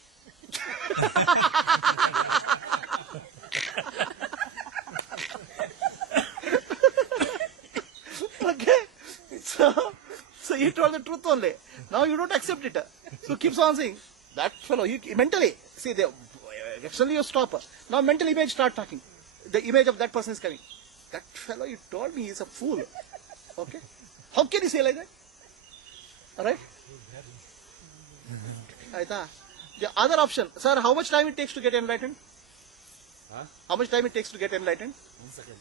Okay? So he told the truth only. Now you don't accept it. So keeps on saying, that fellow, he mentally, see, actually you stop. Now mental image start talking. The image of that person is coming. That fellow, you told me he's a fool. Okay? How can you say like that? Alright? The other option, sir, how much time it takes to get enlightened? Huh? How much time it takes to get enlightened? 1 second.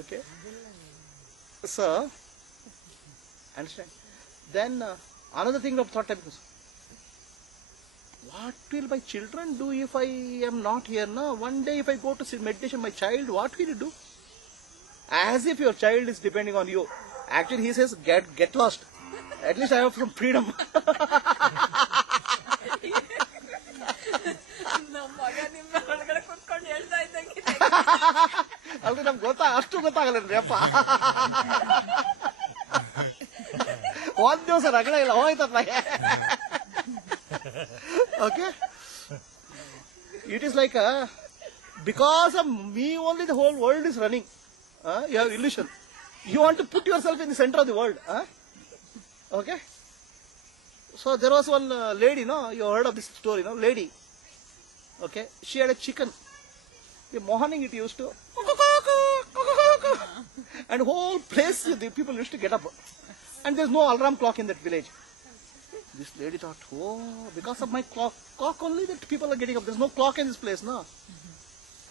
Okay. So, understand? Then another thing of thought type is, what will my children do if I am not here? No, one day if I go to meditation, my child, what will he do? As if your child is depending on you. Actually, he says, get lost. At least I have some freedom. ನಮ್ಮ ಮಗ ನಿಮ್ಮ ಒಳಗಡೆ ಕುತ್ಕೊಂಡು ಹೇಳ್ತಾ ಇದ್ದಂಗೆ ಅಲ್ರಿ ನಮ್ಗೆ ಅಷ್ಟು ಗೊತ್ತಾಗಲ್ರಿ ಅಪ್ಪ. ಒಂದ್ ದಿವಸ ರಗಡ ಇಲ್ಲ ಹೋಯ್ತಪ್ಪ. Okay? It is like because of me only the whole world is running. You have illusion. You want to put yourself in the center of the world. Okay? So there was one lady, no? You heard of this story, no? Lady. Okay? She had a chicken. The morning it used to, and whole place the people used to get up, and there's no alarm clock in that village. This lady thought, oh, because of my cock only that people are getting up. There's no clock in this place, no.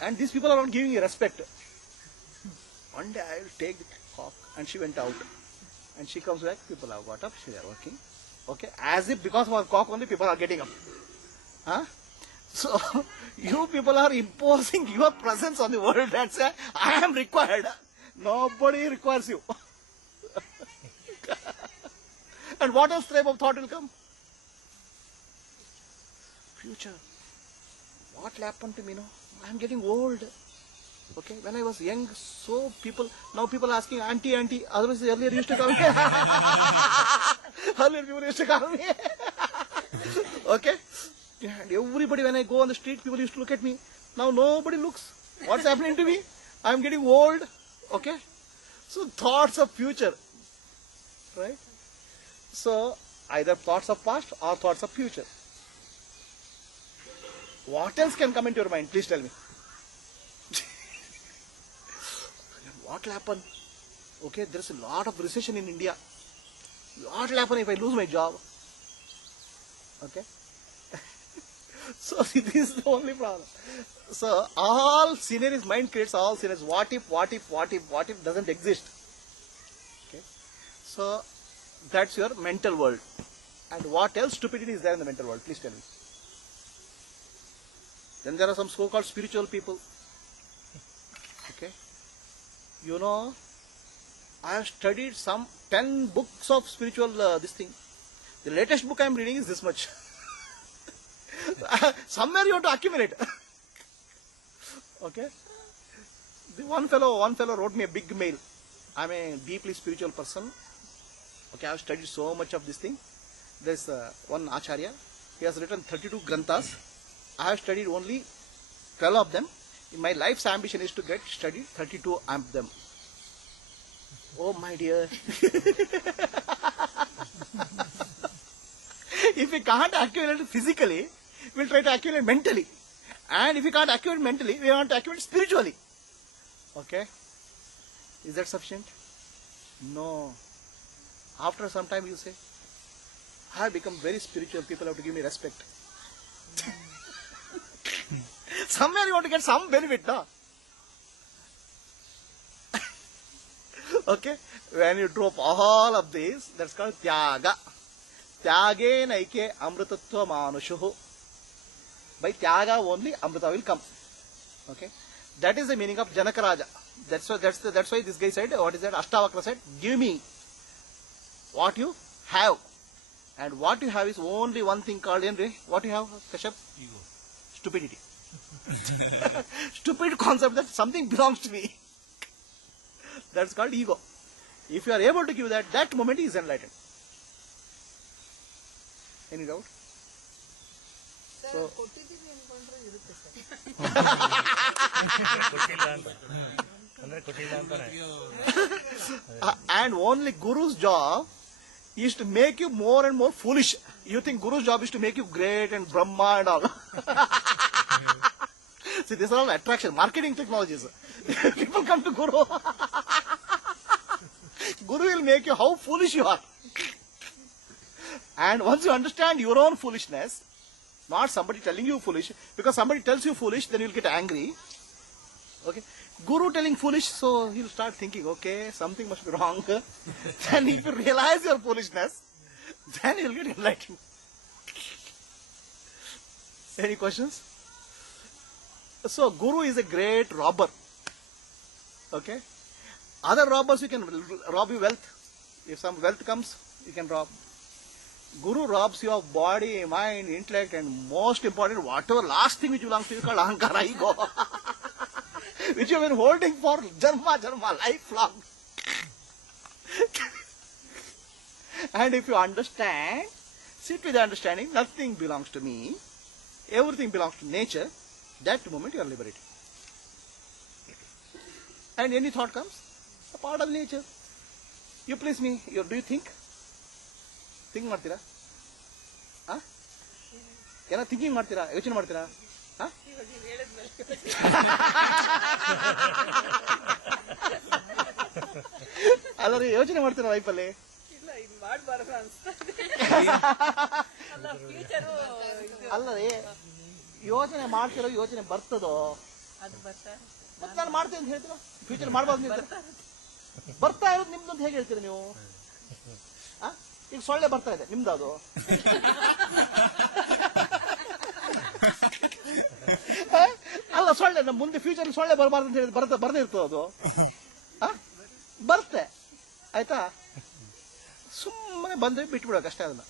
And these people are not giving me respect. One day I will take the cock, and she went out, and she comes back. People have got up, they are working. Okay, as if because of our cock only people are getting up. Huh? So, you people are imposing your presence on the world and say, I am required. Nobody requires you. And what else type of thought will come? Future. What will happen to me now? I am getting old. Okay, when I was young, so now people are asking, auntie, auntie. Otherwise, earlier used to call me. Earlier people used to call me. Okay? And everybody, when I go on the street, people used to look at me. Now nobody looks. What's happening to me? I'm getting old. Okay? So thoughts of future. Right? So either thoughts of past or thoughts of future. What else can come into your mind? Please tell me. What will happen? Okay, there's a lot of recession in India. What will happen if I lose my job? Okay? So this is the only problem. So all scenarios, mind creates all scenarios. What if doesn't exist. Okay. So that's your mental world. And what else stupidity is there in the mental world? Please tell me. Then there are some so-called spiritual people. Okay. You know, I have studied some 10 books of spiritual this thing. The latest book I am reading is this much. Somewhere you have to accumulate. Okay. The one fellow wrote me a big mail. I'm a deeply spiritual person. Okay, I have studied so much of this thing. There's one Acharya. He has written 32 granthas. I have studied only 12 of them. In my life's ambition is to get studied 32 of them. Oh my dear. If we can't accumulate physically, we'll try to accumulate mentally. And if we can't accumulate mentally, we want to accumulate spiritually. Okay? Is that sufficient? No. After some time you say, I have become very spiritual, people have to give me respect. Somewhere you want to get some benefit, no? Okay? When you drop all of these, that's called tyaga. Tyage naike amritatva manushuhu. By tyaga only amrita will come. Okay? That is the meaning of Janakaraja. That's why this guy said, what is that? Ashtavakra said, give me what you have. And what you have is only one thing called, what you have, Kashyap? Ego. Stupidity. Stupid concept that something belongs to me. That's called ego. If you are able to give that, that moment is enlightened. Any doubt? So, ಕೊಟ್ಟಿದ್ದೀವಿ ಅನ್ಕೊಂಡ್ರೆ ಇರುತ್ತೆ sir. ಕೊಟ್ಟಿಲ್ಲ ಅಂತ ಅಂದ್ರೆ ಕೊಟ್ಟಿಲ್ಲ ಅಂತಾನೆ. and only Guru's job is to make you more and more foolish. You think Guru's job is to make you great and Brahma and all. See, these are all attraction, marketing technologies. People come to Guru. Guru will make you how foolish you are. And once you understand your own foolishness, not somebody telling you foolish, because somebody tells you foolish, then you'll get angry. Okay? Guru telling foolish, so he'll start thinking, okay, something must be wrong. Then if you realize your foolishness, then you'll get enlightened. Any questions? So Guru is a great robber. Okay? Other robbers, you can rob you wealth. If some wealth comes, you can rob. Guru robs you of body, mind, intellect, and most important, whatever last thing which belongs to you called ahankara, ego. Which you have been holding for janma, lifelong. And if you understand, sit with the understanding, nothing belongs to me, everything belongs to nature, that moment you are liberated. And any thought comes, a part of nature. You please me, do you think? Think ಮಾಡ್ತೀರಾ? ಏನೋ thinking ಮಾಡ್ತೀರಾ? ಯೋಚನೆ ಮಾಡ್ತೀರಾ? ಅಲ್ಲ ರೀ, ಯೋಚನೆ ಮಾಡ್ತೀರಾ ಲೈಫಲ್ಲಿ? ಇಲ್ಲ, ಇದು ಮಾಡಬಾರ್ದು ಅನ್ಸ್ತದೆ. ಅಲ್ಲ ರೀ, ಯೋಚನೆ ಮಾಡ್ತಿರೋ ಯೋಚನೆ ಬರ್ತದೋ? ಅದು ಬರ್ತಾ ಮತ್ತೆ ನಾನು ಮಾಡ್ತೀನಿ ಅಂತ ಹೇಳ್ತೀರಾ? ಫ್ಯೂಚರ್ ಮಾಡಬಾರ್ದು ಬರ್ತಾ ಇರೋದು ನಿಮ್ದು ಅಂತ ಹೇಗೆ ಹೇಳ್ತೀರಾ ನೀವು? ಈಗ ಸೊಳ್ಳೆ ಬರ್ತಾ ಇದೆ, ನಿಮ್ದು ಅದು? ಅಲ್ಲ, ಸೊಳ್ಳೆ ನಮ್ಮ ಮುಂದೆ ಫ್ಯೂಚರ್ ಸೊಳ್ಳೆ ಬರಬಾರ್ದು ಅಂತ ಹೇಳಿ ಬರ್ದೇ ಇರ್ತದೆ ಅದು. ಬರ್ತೆ, ಆಯ್ತಾ? ಸುಮ್ಮನೆ ಬಂದ್ರೆ ಬಿಟ್ಬಿಡೋಕೆ ಅಷ್ಟೇ. ಅದನ್ನ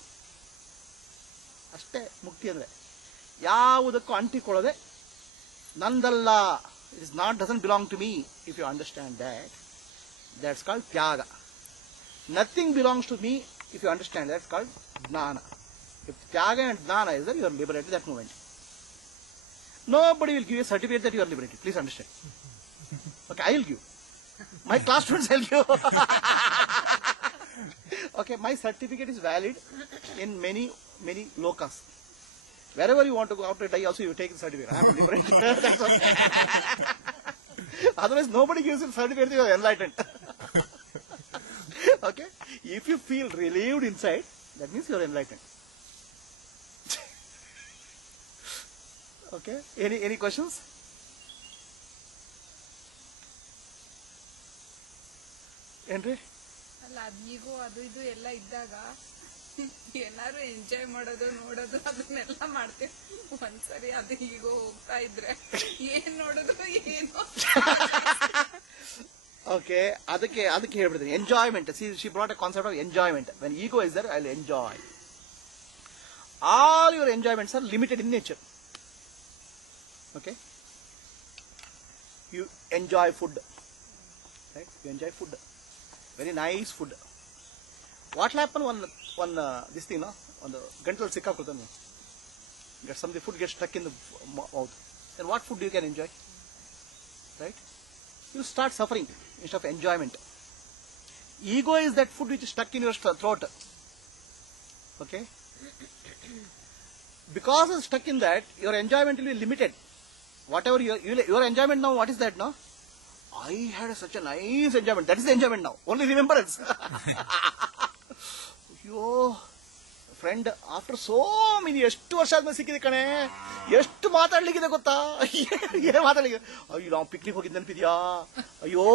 ಅಷ್ಟೇ ಮುಕ್ತಿ ಅಂದ್ರೆ. ಯಾವುದಕ್ಕೂ ಅಂಟಿಕೊಳ್ಳದೆ ನಂದಲ್ಲ, it is not doesn't belong to me. If you understand that's called tyaga. Nothing belongs to me. If you understand, that's called jnana. If tyaga and jnana is there, you are liberated that moment. Nobody will give you a certificate that you are liberated. Please understand. Okay, I will give. My class students will give. Okay, my certificate is valid in many lokas. Wherever you want to go after die, also you take the certificate. I am liberated. That's all. Otherwise, nobody gives you the certificate that you are enlightened. Okay? If you feel relieved inside, that means you are enlightened. Okay? Any questions? Henry? ಅಲ್ಲ, ಅದೀಗೂ ಅದು ಇದು ಎಲ್ಲ ಇದ್ದಾಗ ಏನಾದ್ರು enjoy ಮಾಡೋದು, ನೋಡೋದು, ಅದನ್ನೆಲ್ಲ ಮಾಡ್ತೀವಿ. ಒಂದ್ಸರಿ ಅದು ಈಗ ಹೋಗ್ತಾ ಇದ್ರೆ ಏನ್ ನೋಡೋದು ಏನು. Okay, ಅದಕ್ಕೆ ಹೇಳ್ಬಿಡ್ತೀನಿ. Enjoyment. She brought a concept of enjoyment. When ego is there, I'll enjoy. All your enjoyments are limited in nature. Okay? You enjoy food. Right? You enjoy food. Very nice food. What will happen one this thing, no? On the gantal sikkakuttanu. Some of the food gets stuck in the mouth. Then what food you can enjoy? Right? You start suffering instead of enjoyment. Ego is that food which is stuck in your throat. Okay? Because it's stuck in that, your enjoyment will be limited. Whatever your enjoyment now, what is that now? I had such a nice enjoyment. That is the enjoyment now. Only remembrance. Yo, friend, after so many, ಎಷ್ಟು ವರ್ಷ ಆದ್ಮೇಲೆ ಸಿಕ್ಕಿದೆ ಕಣೆ, ಎಷ್ಟು ಮಾತಾಡ್ಲಿಕ್ಕಿದೆ ಗೊತ್ತಾ? ಏನು ಮಾತಾಡ್ಲಿಕ್ಕೆ? ಅಯ್ಯೋ, ನಾವು ಪಿಕ್ನಿಕ್ ಹೋಗಿದ್ದು ನೆನಪಿದ್ಯಾ? ಅಯ್ಯೋ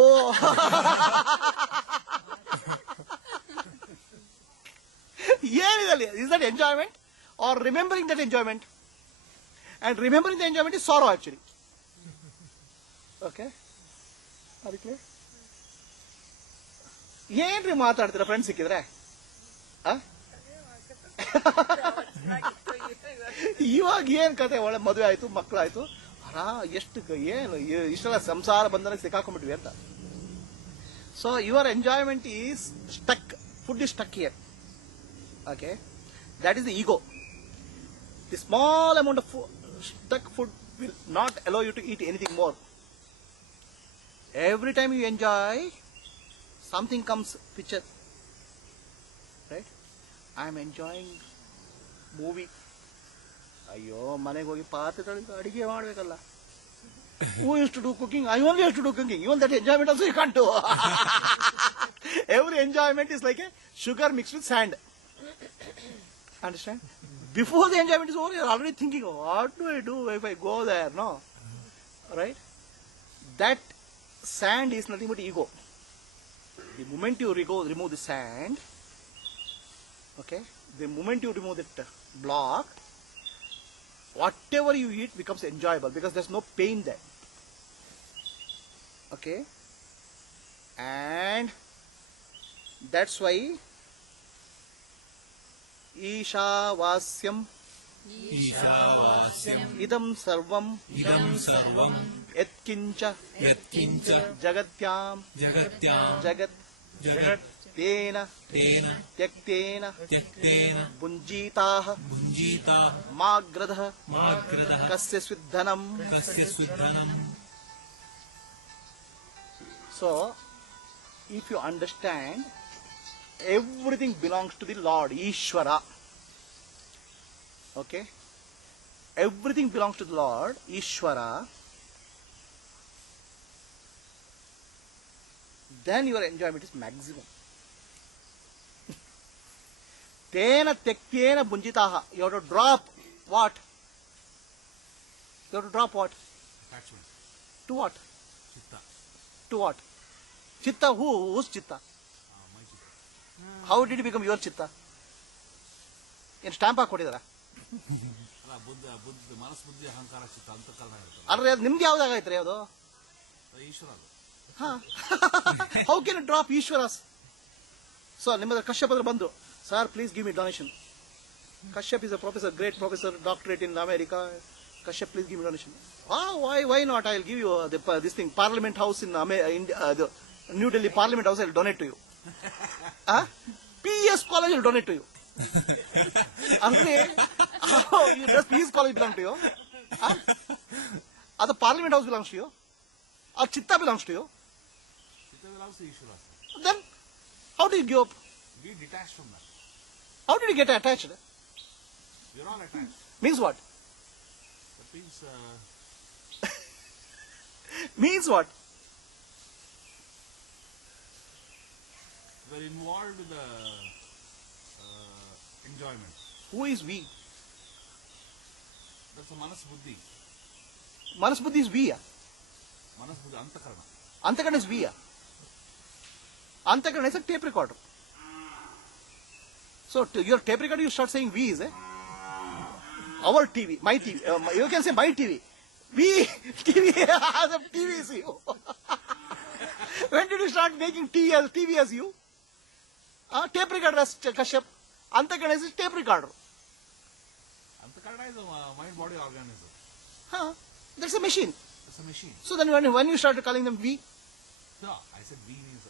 ಏನಿದೆ is that enjoyment or remembering that enjoyment? And remembering the enjoyment is sorrow actually. Okay, ಅದಕ್ಕೆ ಏನ್ರಿ ಮಾತಾಡ್ತೀರಾ ಫ್ರೆಂಡ್ಸ್ ಸಿಕ್ಕಿದ್ರೆ? ಇವಾಗ ಏನ್ ಕತೆ, ಒಳ್ಳೆ ಮದುವೆ ಆಯ್ತು, ಮಕ್ಕಳಾಯ್ತು, ಎಷ್ಟು ಏನು ಇಷ್ಟೆಲ್ಲ ಸಂಸಾರ ಬಂಧನಕ್ಕೆ ಸಿಕ್ಕಾಕೊಂಡ್ಬಿಟ್ವಿ ಅಂತ. So your enjoyment is stuck, food is stuck here. Okay, that is the ego. The small amount of stuck food will not allow you to eat anything more. Every time you enjoy, something comes picture. Right? I am enjoying movie. ಅಯ್ಯೋ, ಮನೆಗೆ ಹೋಗಿ ಪಾತ್ರೆ ತೊಳೆದು ಅಡಿಗೆ ಮಾಡ್ಬೇಕಲ್ಲ. Who used to do cooking? I only used to do cooking. Even that enjoyment also you can't do. Every enjoyment is like a sugar mixed with sand. Understand? Before the enjoyment is over, you are already thinking, what do I do if I go there? No. Right? That sand is nothing but ego. The moment you remove the sand, okay, the moment you remove that block, whatever you eat becomes enjoyable because there's no pain there. Okay? And that's why Ishavasyam idam sarvam yatkincha jagatyam jagat tena tyaktena bunjitaah magradha kasya svidhanam. So if you understand, everything belongs to the Lord, Ishvara. Okay? Everything belongs to the Lord, Ishvara. Then your enjoyment is maximum. Tena tektena bunjitaha. You have to drop what? You have to drop what? Attachment. To what? Chitta. To what? Chitta who? Who's Chitta? My chitta. How did it become your Chitta? ಏನು stamp ಹಾಕೊಟ್ಟಿದಾರ? ಅಲ್ಲ, ಬುದ್ಧ ಮನಸ್ ಬುದ್ಧಿ ಅಹಂಕಾರ ಚಿತ್ತ ಅಂತ ಕಾರಣ ಇರ್ತದೆ. ಅಲ್ರಿ, ಅದು ನಿಮ್ದು ಯಾವ್ದಾಗೈತ್ರಿ ಅದು? ಈಶ್ವರ ಅದು. ಹೌ ಕ್ಯಾನ್ ಡ್ರಾಪ್ ಈಶ್ವರಸ್? ಸೊ ನಿಮ್ಮದ್ರ ಕಶ್ಯಪ್ ಹತ್ರ ಬಂದು, sir please give me donation. Kashyap is a professor, great professor, doctorate in America. Kashyap, please give me donation. Why not? I'll give you this thing, Parliament House in the New Delhi Parliament House. I'll donate to you. PS College will donate to you. Does PS College belong to you? The Parliament House belongs to you? Or Chitta belongs to you? Chitta belongs to Ishvara. Then, how do you give up? Be detached from that. How did you get attached? We're all attached. Means what? That means Means what? we're involved with the enjoyment. Who is we? That's a manas buddhi. Manas Buddhi is we. Manas buddhi, antakarana. Antakarana is we. Antakarana is a tape recorder. So your tape recorder, you start saying we is our TV, my TV. You can say my TV. We TV as a TV is you. When did you start making TV as you? Tape recorder as Kashyap. Antakarana is tape recorder. Antakarana is a mind body organism. That's a machine. It's a machine. So then when you started calling them we, No, I said we means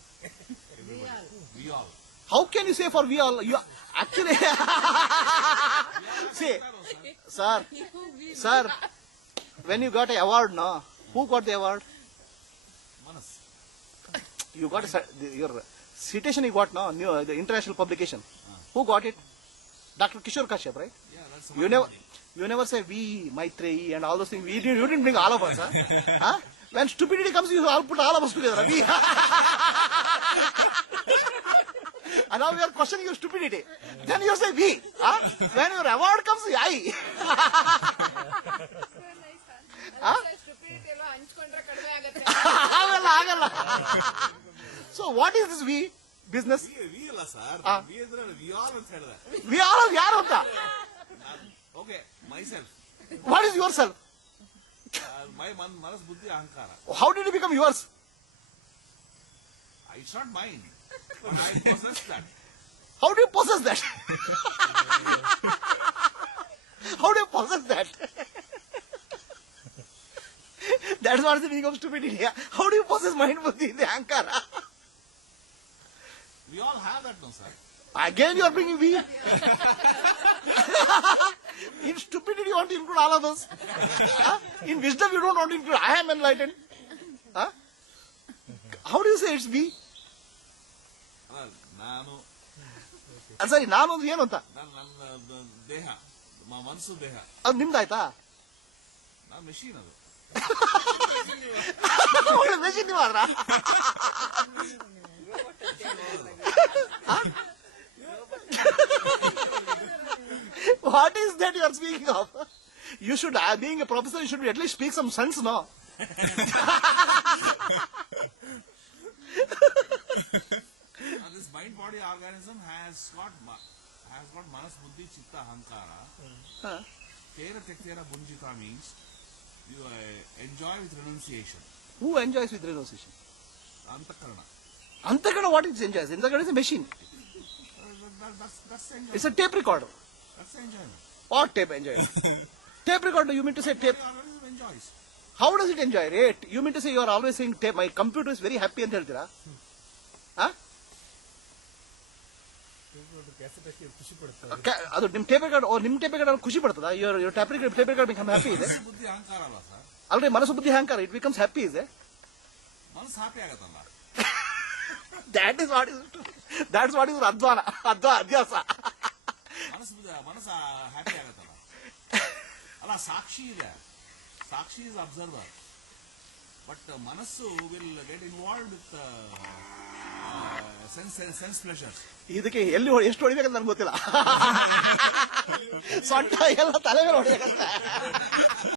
everybody. We all. how can you say for we all? You actually see, sir, when you got an award, no, who got the award? Manas. You got your citation. You got no, the international publication. Who got it? Dr. Kishore Kashyap, right? Yeah, that's You never say we, Maitreyi, and all those things. You didn't bring all of us, huh? When stupidity comes, you all put all of us together. We. And now we are questioning your stupidity. Then you say we. When your award comes, I. Stupidity ಎಲ್ಲ ಹಂಚ್ಕೊಂಡ್ರೆ ಕಡಿಮೆ ಆಗತ್ತೆ. ಆಗಲ್ಲ. So what is this we business? We ಅಲ್ಲ ಸರ್, we ಅಂದ್ರೆ we all ಅಂತ ಹೇಳಿದೆ. ವಿ ಆಲ್ ಯಾರು ಅಂತ? Okay, my self. What is your self? My ಮನಸ್ ಬುದ್ಧಿ ಅಹಂಕಾರ. How did you become yours? It's not mine, but I possess that. How do you possess that? How do you possess that? That's what is the meaning of stupidity. How do you possess mind, buddhi, the ahankara? We all have that, no, sir. Again you are bringing we. In stupidity you want to include all of us. In wisdom you don't want to include I am enlightened. How do you say it's we? ನಾನು ಸರಿ, ನಾನು ಅಂದ್ರೆ ಏನು ಅಂತ? ನನ್ನ ದೇಹ, ಮನಸ್ಸು ದೇಹ. ಅದು ನಿಮ್ದಾಯ್ತಾ? ನಾನು ಮೆಷಿನ್ ಅದು. ಮೆಷಿನ್ ನೀವು ಆದ್ರ? What is that you are speaking of? You should, being a professor, you should at least speak some sense, no? This mind body organism has got manas buddhi chitta ahankara. Tera tektera bunjita means you enjoy with renunciation. Who enjoys with renunciation? Antakarana. Antakarana, what is enjoys? Antakarana is a machine. That's enjoyment. It's a tape recorder. That's enjoyment. What tape enjoys? Tape recorder, you mean to say tape? Body organism enjoys. How does it enjoy? Right? You mean to say you are always saying tape, my computer is very happy ಅಂತ ಹೇಳ್ತೀರಾ? ಅದು ನಿಮ್ tape record ಖುಷಿ ಪಡ್ತದ? your tape record become happy ಇದೆ? ಬುದ್ಧಿ ಅಹಂಕಾರ ಅಲ್ಲ sir. ಅಲ್ರಿ, ಮನಸ್ಸು ಬುದ್ಧಿ ಅಹಂಕಾರ, it becomes happy ಇದೆ? ಮನಸ್ಸು ಹ್ಯಾಪಿ ಆಗತ್ತಲ್ಲ. That's what is ಅಧ್ಯಾಸ. ಮನಸ್ಸು ಹ್ಯಾಪಿ ಆಗತ್ತಲ್ಲ. ಅಲ್ಲ, ಸಾಕ್ಷಿ ಇದೆ. ಸಾಕ್ಷಿ ಇಸ್ ಅಬ್ಸರ್ವರ್. ಬಟ್ ಮನಸ್ಸು will get involve with sense pleasures. ಇದಕ್ಕೆ ಎಷ್ಟು ಹೊಡಿಬೇಕಂತ ನನ್ಗೆ ಗೊತ್ತಿಲ್ಲ. ಸೊಂಟ ಎಲ್ಲ ತಲೆ ಮೇಲೆ ಹೊಡಿಬೇಕಂತ.